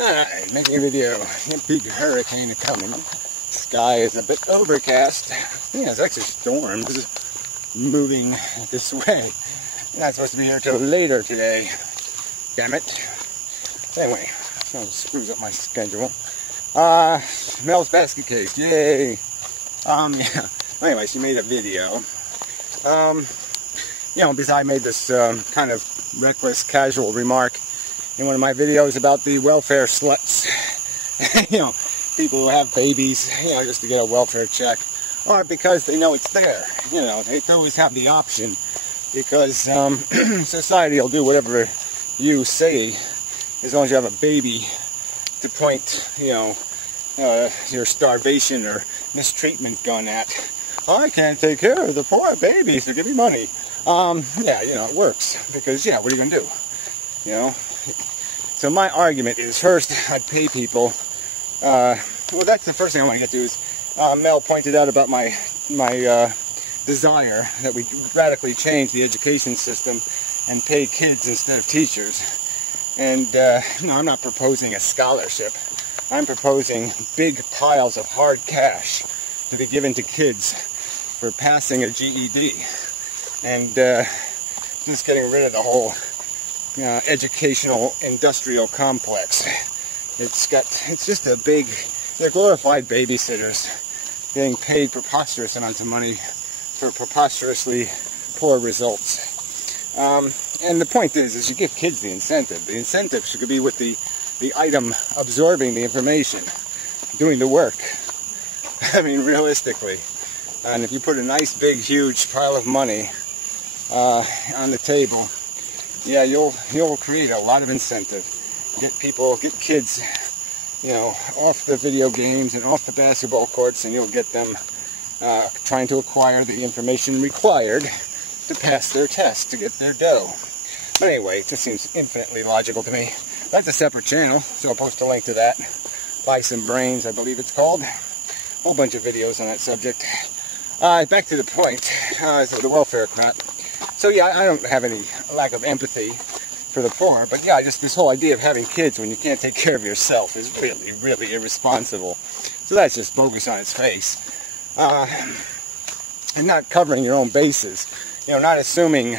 Alright, making a video. A big hurricane coming. Sky is a bit overcast. Yeah, it's actually storms moving this way. Not supposed to be here till later today. Damn it. Anyway, so it screws up my schedule. Melsbasketcase, yay. Yeah. Anyway, she made a video. You know, because I made this kind of reckless, casual remark in one of my videos about the welfare sluts. You know, people who have babies, you know, just to get a welfare check, or because they know it's there. You know, they always have the option, because society will do whatever you say, as long as you have a baby to point, you know, your starvation or mistreatment gun at. Oh, I can't take care of the poor baby, so give me money. Yeah, you know, it works, because, yeah, what are you going to do? You know? So my argument is, first, I'd pay people. Well, that's the first thing I want to get to is, Mel pointed out about my desire that we radically change the education system and pay kids instead of teachers. And, no, I'm not proposing a scholarship. I'm proposing big piles of hard cash to be given to kids for passing a GED. And just getting rid of the whole educational industrial complex. It's just a big, they're glorified babysitters getting paid preposterous amounts of money for preposterously poor results. And the point is you give kids the incentive. The incentive should be with the item absorbing the information, doing the work. I mean, realistically. And if you put a nice, big, huge pile of money on the table, yeah, you'll create a lot of incentive. Get kids, you know, off the video games and off the basketball courts, and you'll get them trying to acquire the information required to pass their test, to get their dough. But anyway, it just seems infinitely logical to me. That's a separate channel, so I'll post a link to that. Buy Some Brains, I believe it's called. A whole bunch of videos on that subject. Back to the point, so the welfare crap. So yeah, I don't have any lack of empathy for the poor, but yeah, just this whole idea of having kids when you can't take care of yourself is really, really irresponsible. So that's just bogus on its face. And not covering your own bases. You know, not assuming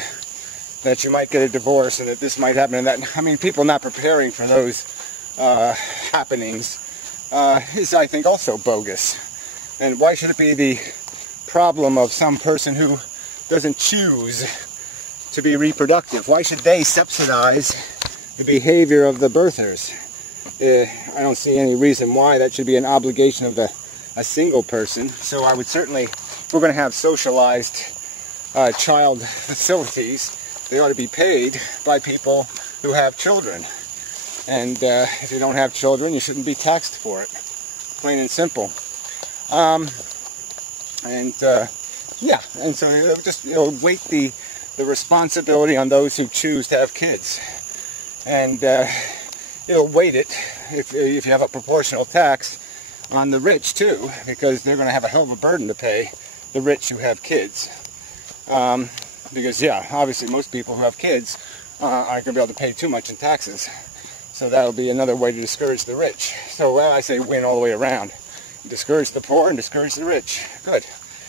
that you might get a divorce and that this might happen and that. I mean, people not preparing for those happenings is, I think, also bogus. And why should it be the problem of some person who doesn't choose to be reproductive? Why should they subsidize the behavior of the birthers? I don't see any reason why that should be an obligation of a single person. So I would certainly, if we're going to have socialized child facilities, they ought to be paid by people who have children. And if you don't have children, you shouldn't be taxed for it. Plain and simple. Yeah, and so just, you know, weight the responsibility on those who choose to have kids. And it'll weight it, if you have a proportional tax, on the rich too, because they're going to have a hell of a burden to pay, the rich who have kids. Because, yeah, obviously most people who have kids aren't going to be able to pay too much in taxes. So that'll be another way to discourage the rich. So, well, I say win all the way around. Discourage the poor and discourage the rich. Good.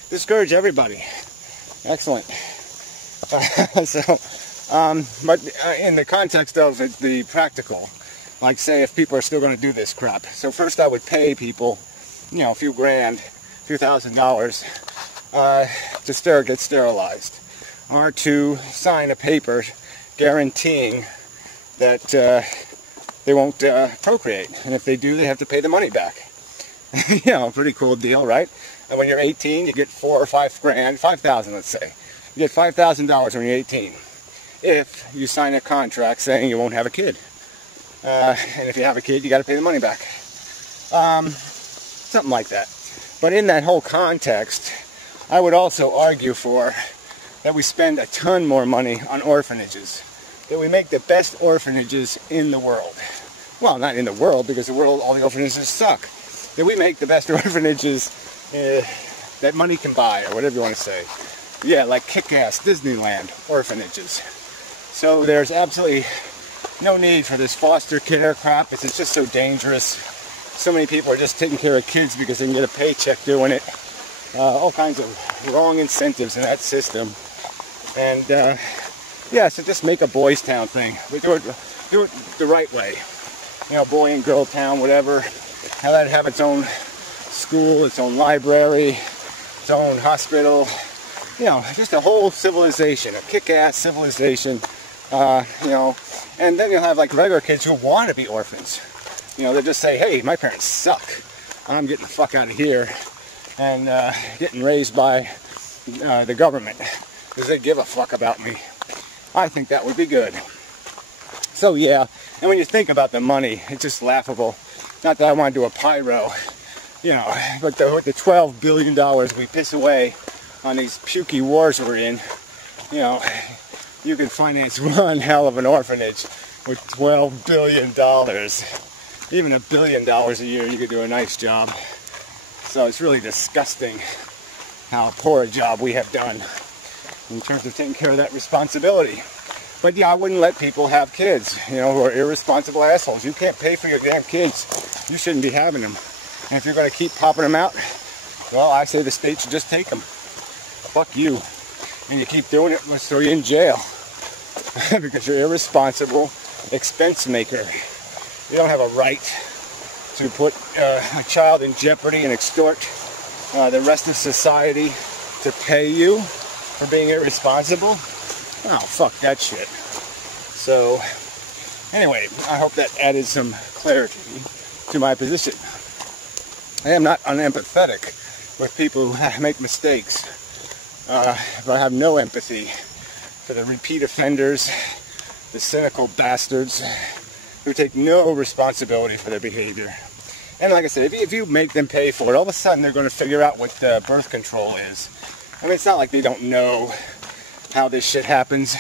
Discourage everybody. Excellent. But in the context of the practical, like say if people are still going to do this crap. So first I would pay people, you know, a few grand, a few $1,000 to get sterilized. Or to sign a paper guaranteeing that they won't procreate. And if they do, they have to pay the money back. You know, pretty cool deal, right? And when you're 18, you get 4 or 5 grand, 5,000, let's say. You get $5,000 when you're 18. If you sign a contract saying you won't have a kid. And if you have a kid, you got to pay the money back. Something like that. But in that whole context, I would also argue for that we spend a ton more money on orphanages. That we make the best orphanages in the world. Well, not in the world, because the world, all the orphanages suck. That we make the best orphanages that money can buy, or whatever you want to say. Yeah, like kick-ass Disneyland orphanages. So there's absolutely no need for this foster care crap. It's just so dangerous. So many people are just taking care of kids because they can get a paycheck doing it. All kinds of wrong incentives in that system. And yeah, so just make a boys' town thing. We do it the right way. You know, boy and girl town, whatever. Have that have its own school, its own library, its own hospital. You know, just a whole civilization, a kick-ass civilization. You know, and then you'll have like regular kids who want to be orphans. You know, they'll just say, hey, my parents suck. I'm getting the fuck out of here and getting raised by the government because they give a fuck about me. I think that would be good. So yeah, and when you think about the money, it's just laughable. Not that I want to do a pyro, you know, but with the $12 billion we piss away on these pukey wars we're in, you know, you can finance one hell of an orphanage with $12 billion. Even $1 billion a year, you could do a nice job. So it's really disgusting how poor a job we have done in terms of taking care of that responsibility. But yeah, I wouldn't let people have kids, you know, who are irresponsible assholes. You can't pay for your damn kids. You shouldn't be having them. And if you're going to keep popping them out, well, I say the state should just take them. Fuck you. And you keep doing it, we'll throw you in jail. Because you're irresponsible expense maker. You don't have a right to put a child in jeopardy and extort the rest of society to pay you for being irresponsible. Oh, fuck that shit. So, anyway, I hope that added some clarity to my position. I am not unempathetic with people who make mistakes, but I have no empathy for the repeat offenders, the cynical bastards who take no responsibility for their behavior. And like I said, if you make them pay for it, all of a sudden they're going to figure out what birth control is. I mean, it's not like they don't know how this shit happens.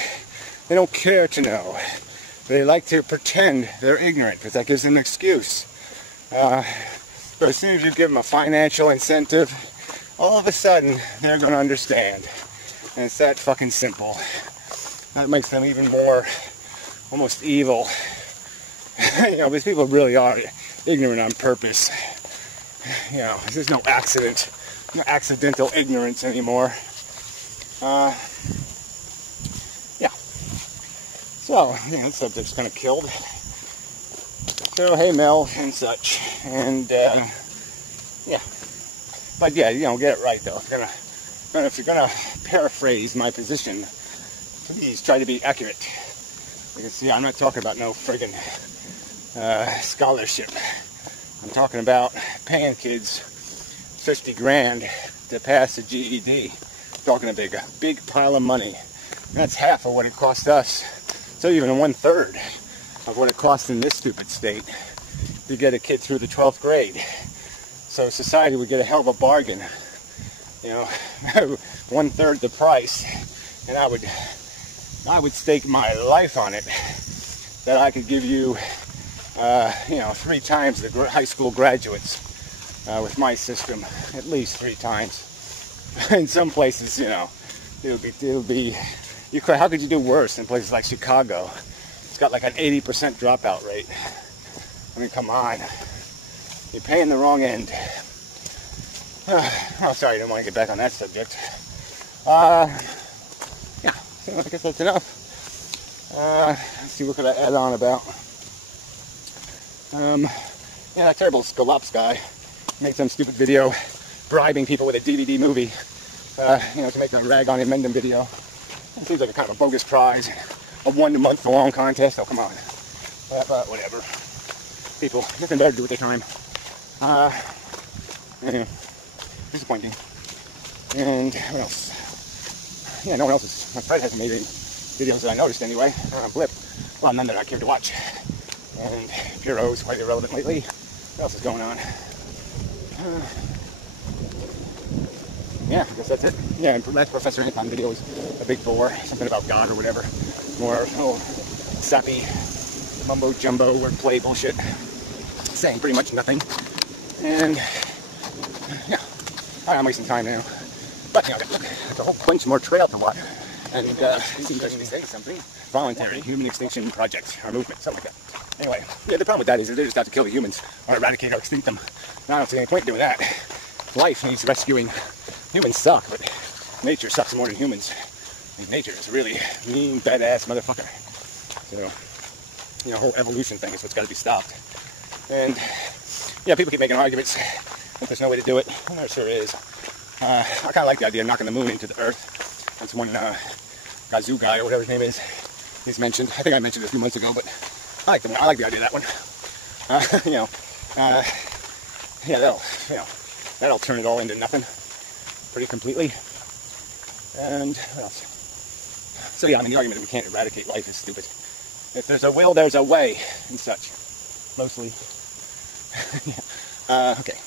They don't care to know. They like to pretend they're ignorant because that gives them an excuse. But as soon as you give them a financial incentive, all of a sudden they're going to understand. And it's that fucking simple. That makes them even more almost evil. You know, these people really are ignorant on purpose. You know, there's no accident, no accidental ignorance anymore. Yeah. So, yeah, this subject's kind of killed. So, hey, Mel, and such. And, yeah. But, yeah, you know, get it right, though. If you're gonna paraphrase my position, please try to be accurate. Because, see, I'm not talking about no friggin' scholarship. I'm talking about paying kids 50 grand to pass a GED. Talking a big pile of money. And that's half of what it cost us. So even 1/3 of what it costs in this stupid state to get a kid through the 12th grade. So society would get a hell of a bargain. You know, 1/3 the price. And I would stake my life on it that I could give you, you know, 3 times the high school graduates with my system, at least 3 times. In some places, you know, it'll be. How could you do worse in places like Chicago? It's got like an 80% dropout rate. I mean, come on, you're paying the wrong end. Oh, sorry, I didn't want to get back on that subject. Yeah, so I guess that's enough. Let's see, what could I add on about? Yeah, that terrible Sluts guy made some stupid video bribing people with a DVD movie, you know, to make a rag on amendment video. It seems like a kind of a bogus prize, a 1-month long contest. Oh, come on. But whatever. People, nothing better to do with their time. Anyway, disappointing. And what else? Yeah, no one else is. My friend hasn't made any videos that I noticed anyway. Blip. Well, none that I care to watch. And Puro is quite irrelevant lately. What else is going on? Yeah, I guess that's it. Yeah, and last Professor Anton video was a big bore. Something about God or whatever. More sappy mumbo jumbo wordplay bullshit. Saying pretty much nothing. And yeah, I'm wasting time now. But you know, look, there's a whole bunch more trail to walk. And it seems like we say something. voluntary human extinction project or movement, something like that. Anyway, yeah, the problem with that is that they just have to kill the humans or eradicate or extinct them. And I don't see any point in doing that. Life needs rescuing. Humans suck, but nature sucks more than humans. And nature is a really mean, badass motherfucker. So, you know, whole evolution thing is what's got to be stopped. And yeah, people keep making arguments that there's no way to do it. Well, there sure is. I kind of like the idea of knocking the moon into the earth. That's one Gazoo guy or whatever his name is. He's mentioned. I think I mentioned it a few months ago, but I like the idea of that one. Yeah, that'll turn it all into nothing pretty completely. And what else? So yeah, I mean, the argument that we can't eradicate life is stupid. If there's a will, there's a way, and such. Mostly. Okay.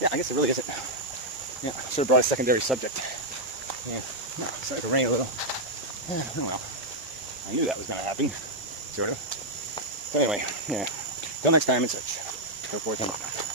Yeah, I guess it really isn't. Yeah, I should have brought a secondary subject. Yeah, no, it's starting to rain a little. Yeah, well, I knew that was going to happen, sort of. So anyway, yeah. Till next time and such. So forth and whatnot.